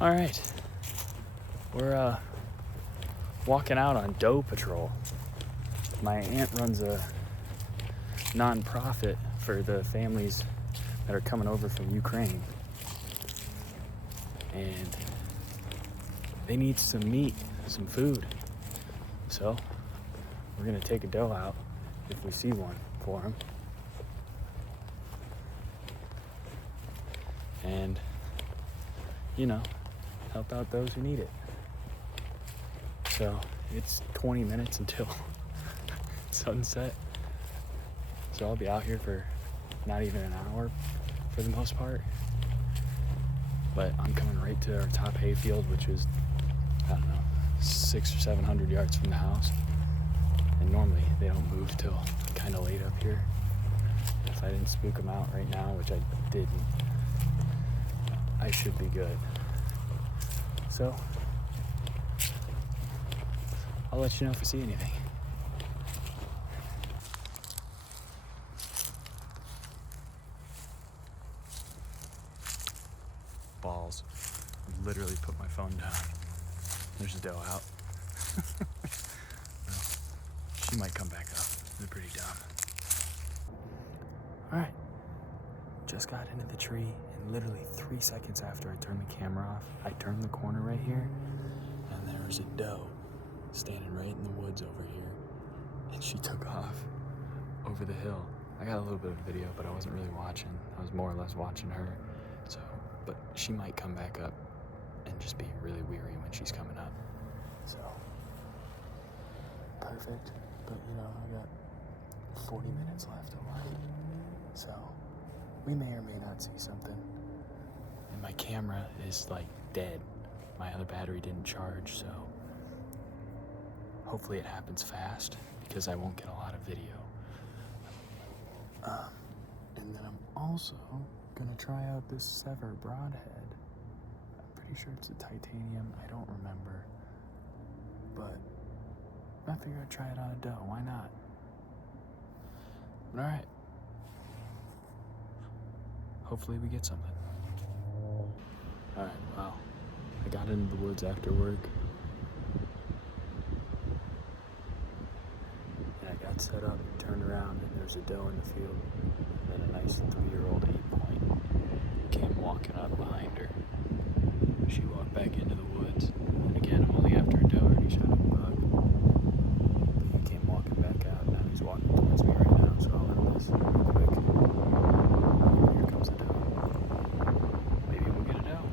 All right, we're walking out on doe patrol. My aunt runs a non-profit for the families that are coming over from Ukraine, and they need some meat, some food. So we're gonna take a doe out if we see one for them, and help out those who need it. So it's 20 minutes until sunset, so I'll be out here for not even an hour for the most part. But I'm coming right to our top hayfield, which is, 600 or 700 yards from the house, and normally they don't move till kind of late up here. If I didn't spook them out right now, which I didn't, I should be good. So I'll let you know if I see anything. Balls. I literally put my phone down. There's a doe out. Well, she might come back up. They're pretty dumb. Alright. Just got into the tree, and literally 3 seconds after I turned the camera off, I turned the corner right here, and there was a doe standing right in the woods over here, and she took off over the hill. I got a little bit of video, but I wasn't really watching. I was more or less watching her. But she might come back up and just be really weary when she's coming up. So, perfect. But I got 40 minutes left of light. So, we may or may not see something. And my camera is dead. My other battery didn't charge, so hopefully it happens fast because I won't get a lot of video. And then I'm also gonna try out this Sever broadhead. I'm pretty sure it's a titanium. I don't remember, but I figured I'd try it on a doe. Why not? All right. Hopefully we get something. All right. Well, I got into the woods after work, and I got set up, turned around, and there's a doe in the field. And a nice 3-year-old 8-point came walking up behind her. She walked back into the woods, and again, I'm only after a doe. I already shot a buck. He came walking back out. Now he's walking towards me right now, so I'll end this real quick. Here comes a doe. Maybe we'll get a doe.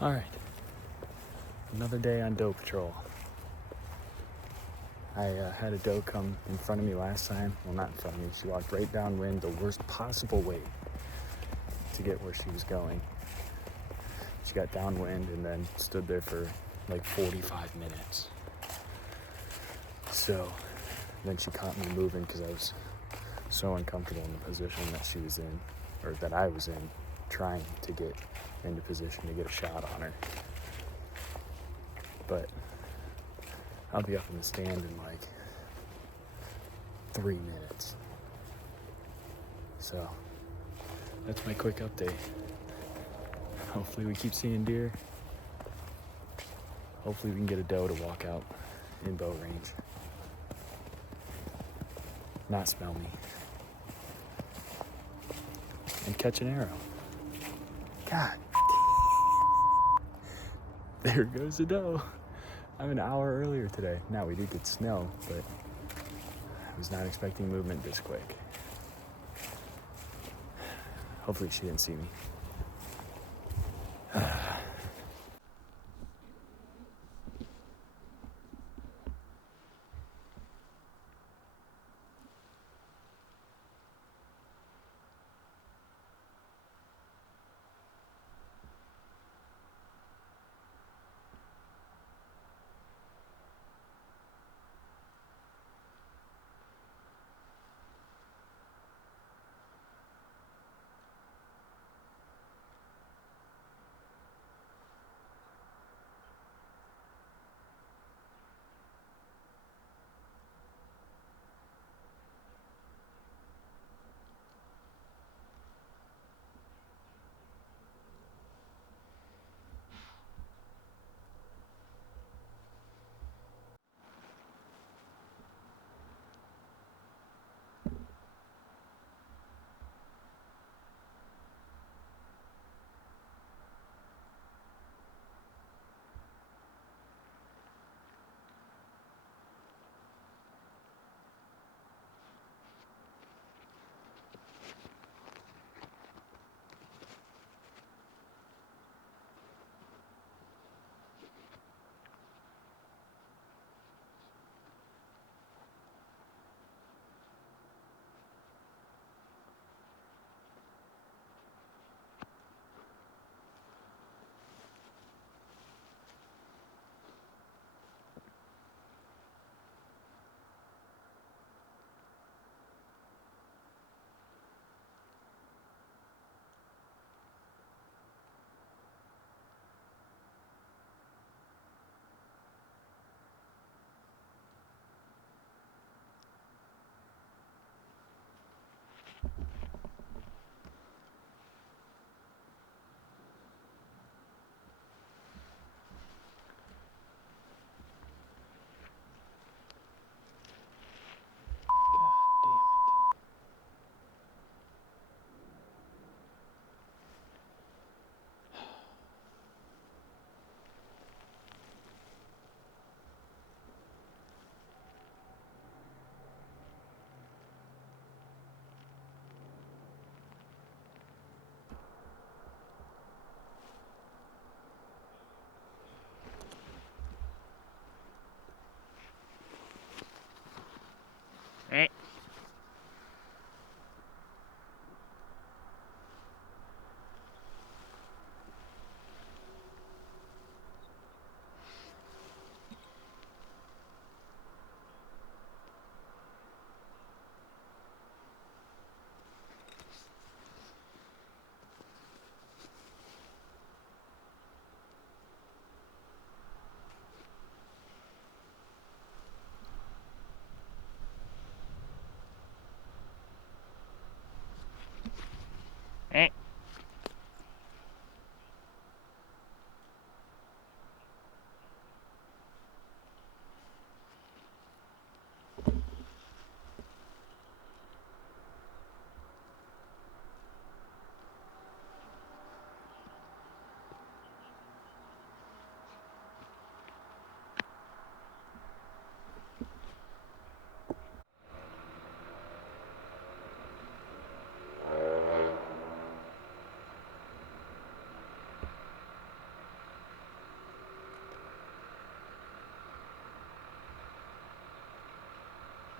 All right, another day on doe patrol. I had a doe come in front of me last time. Well, not in front of me. She walked right downwind the worst possible way to get where she was going. She got downwind and then stood there for 45 minutes. So then she caught me moving because I was so uncomfortable in the position that she was in, or that I was in, trying to get into position to get a shot on her. But I'll be up in the stand in 3 minutes. So that's my quick update. Hopefully we keep seeing deer. Hopefully we can get a doe to walk out in bow range. Not smell me. And catch an arrow. God. There goes a doe. I'm an hour earlier today. Now we did get snow, but I was not expecting movement this quick. Hopefully she didn't see me.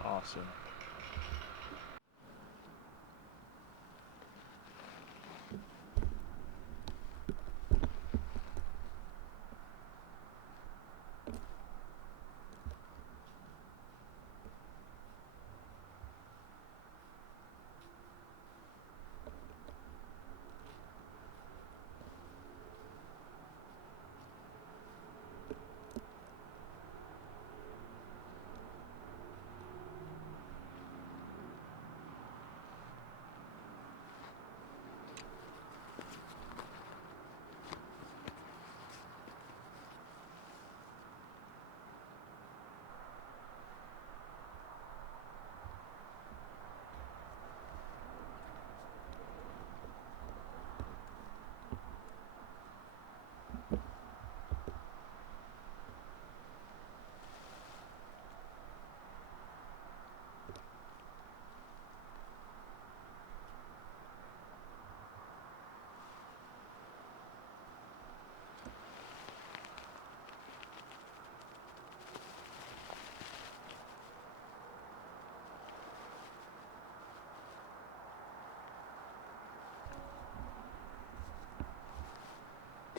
Awesome.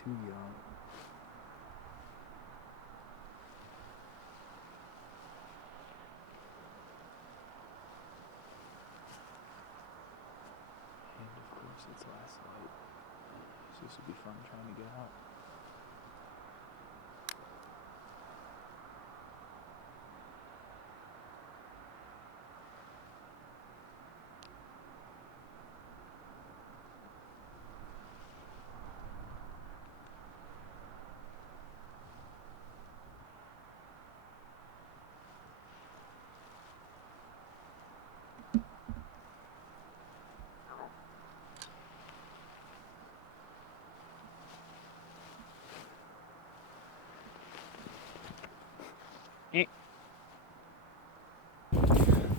young. And of course it's last light. So this will be fun trying to get out.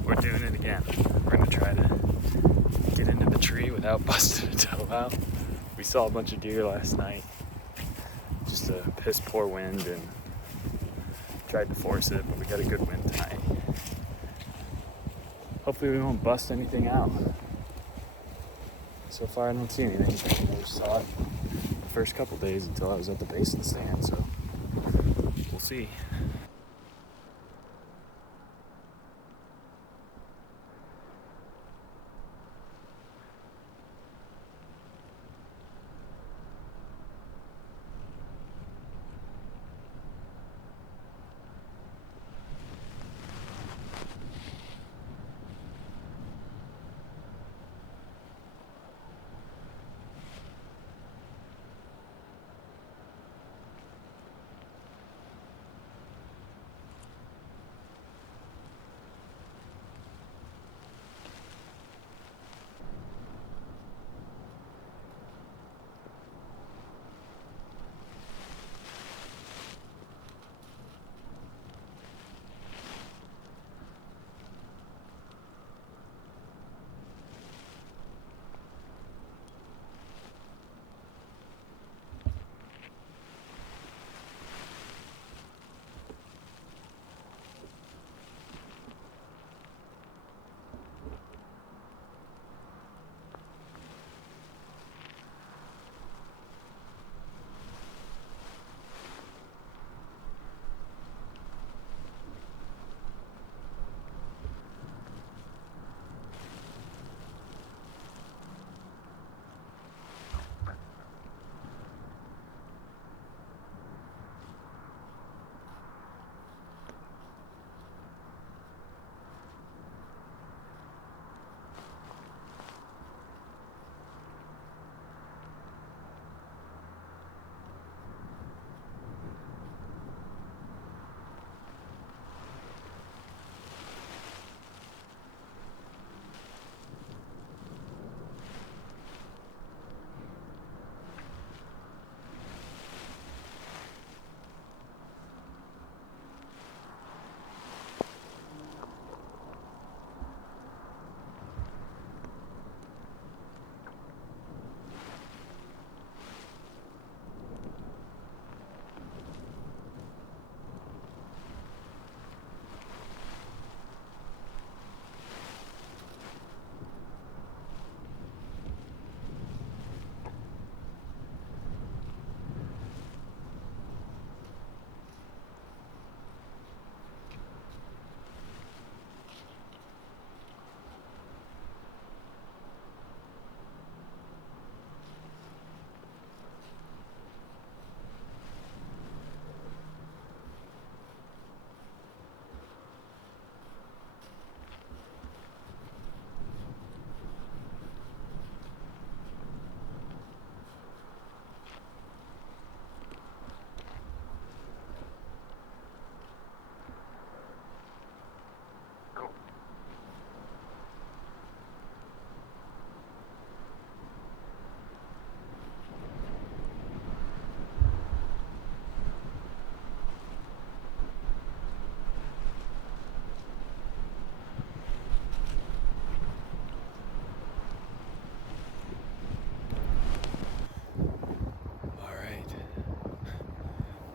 We're doing it again. We're gonna try to get into the tree without busting a toe out. We saw a bunch of deer last night. Just a piss poor wind and tried to force it, but we got a good wind tonight. Hopefully we won't bust anything out. So far I don't see anything. I just saw it the first couple days until I was at the base of the stand, so we'll see.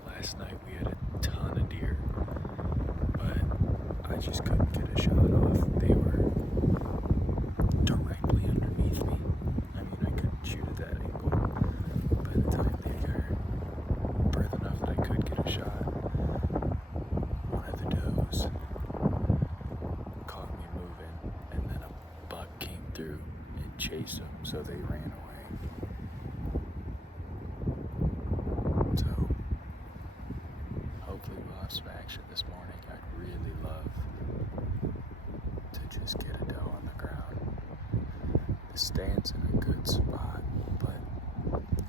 Last night we had a ton of deer, but I just couldn't get a shot off. They were directly underneath me. I mean, I couldn't shoot at that angle. By the time they off some action this morning, I'd really love to just get a doe on the ground. The stand's in a good spot, but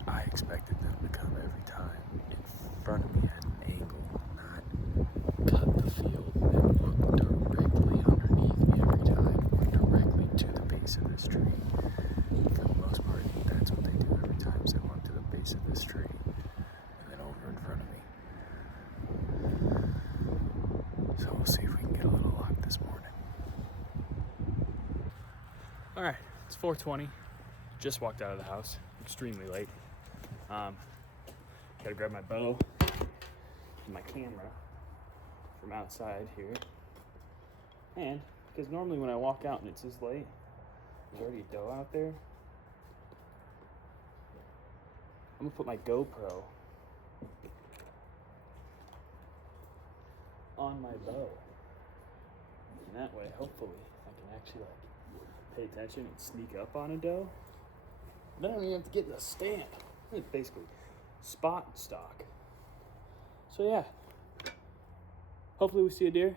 I expected them to come every time. In front of me at an angle, not cut the field and look directly underneath me every time, or directly to the base of this tree. For the most part, that's what they do every time, is they walk to the base of this tree and then over in front of me. So we'll see if we can get a little luck this morning. All right, it's 4:20. Just walked out of the house, extremely late. Gotta grab my bow and my camera from outside here. And because normally when I walk out and it's this late, there's already a doe out there. I'm gonna put my GoPro on my bow. And that way, hopefully, I can actually pay attention and sneak up on a doe. Then I don't even have to get in the stand. It's basically spot and stock. So yeah, hopefully we see a deer.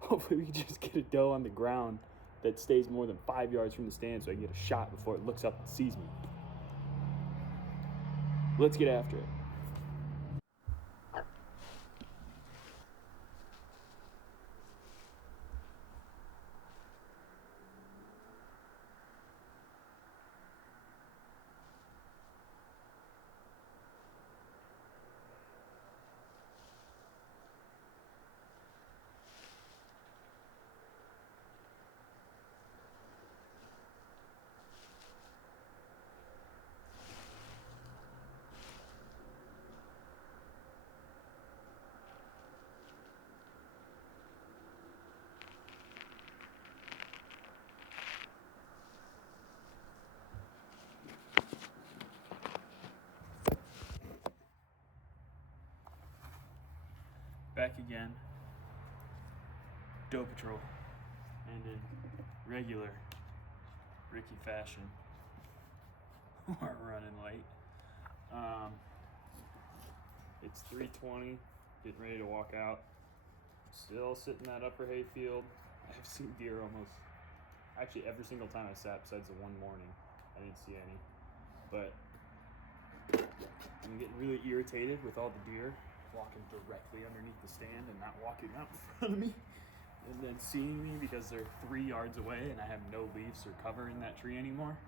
Hopefully we can just get a doe on the ground that stays more than 5 yards from the stand so I can get a shot before it looks up and sees me. Let's get after it. Back again. Doe patrol. And in regular Ricky fashion, we're running late. It's 3:20, getting ready to walk out. Still sitting in that upper hayfield. I've seen deer actually every single time I sat, besides the one morning. I didn't see any. But I'm getting really irritated with all the deer walking directly underneath the stand and not walking out in front of me, and then seeing me because they're 3 yards away and I have no leaves or cover in that tree anymore.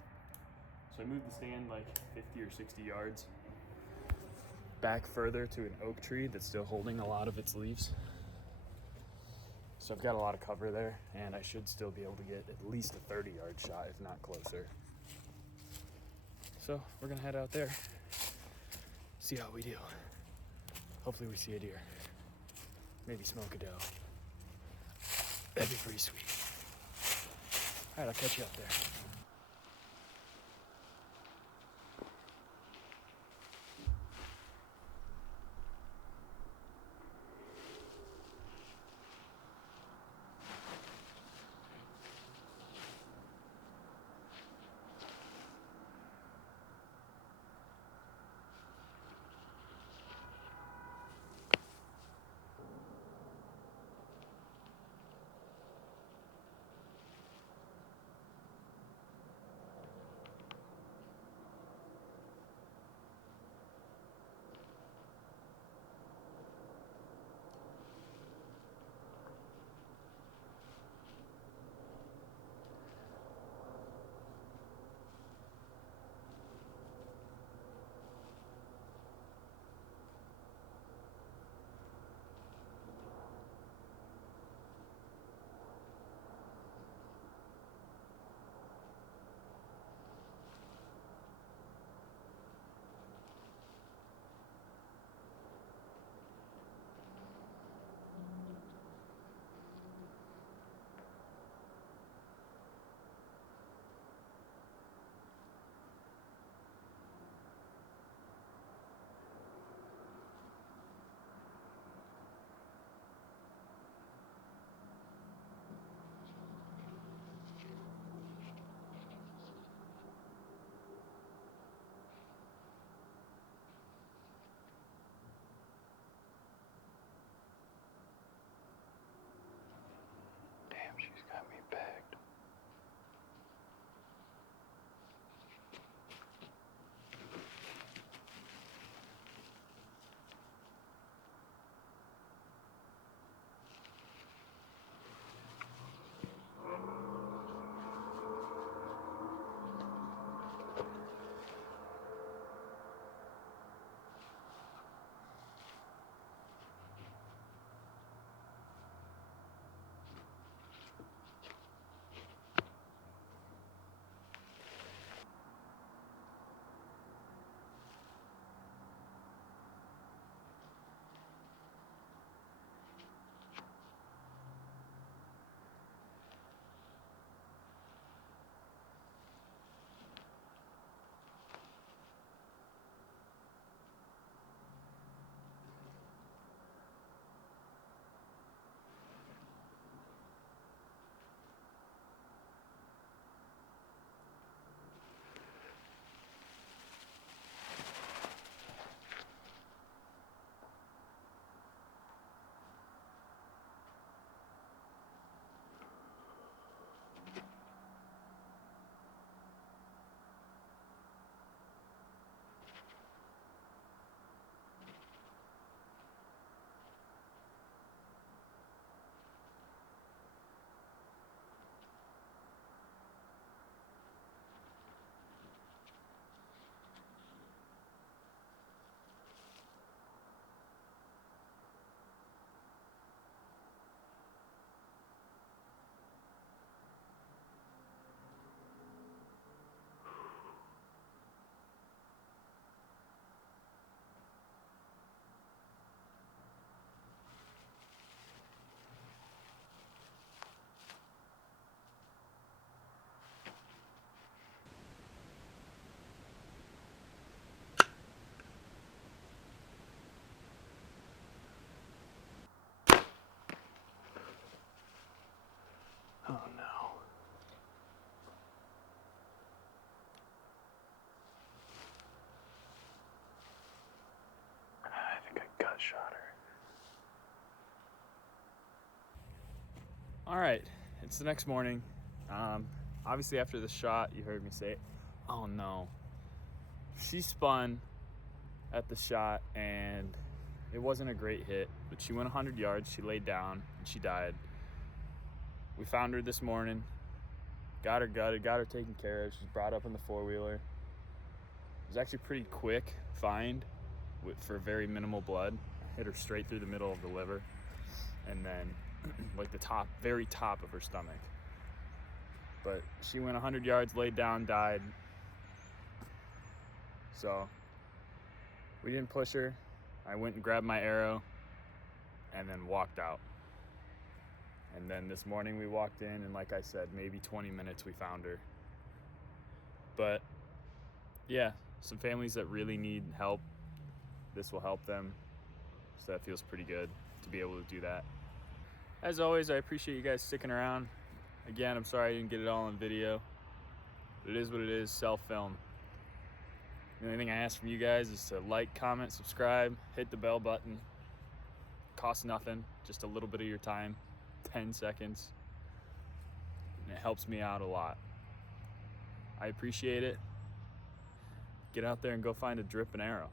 So I moved the stand like 50 or 60 yards back further to an oak tree that's still holding a lot of its leaves. So I've got a lot of cover there, and I should still be able to get at least a 30-yard shot, if not closer. So we're gonna head out there, see how we do. Hopefully we see a deer. Maybe smoke a doe. That'd be pretty sweet. All right, I'll catch you up there. All right, it's the next morning. Obviously after the shot, you heard me say, oh no. She spun at the shot and it wasn't a great hit, but she went 100 yards, she laid down, and she died. We found her this morning, got her gutted, got her taken care of. She's brought up in the four-wheeler. It was actually pretty quick find for very minimal blood. I hit her straight through the middle of the liver and then like the very top of her stomach. But she went 100 yards, laid down, died. So we didn't push her. I went and grabbed my arrow and then walked out. And then this morning we walked in, and like I said, maybe 20 minutes we found her. But yeah, some families that really need help, this will help them. So that feels pretty good to be able to do that. As always, I appreciate you guys sticking around. Again, I'm sorry I didn't get it all on video. But it is what it is, self-film. The only thing I ask from you guys is to like, comment, subscribe, hit the bell button. Costs nothing, just a little bit of your time, 10 seconds. And it helps me out a lot. I appreciate it. Get out there and go find a drip and arrow.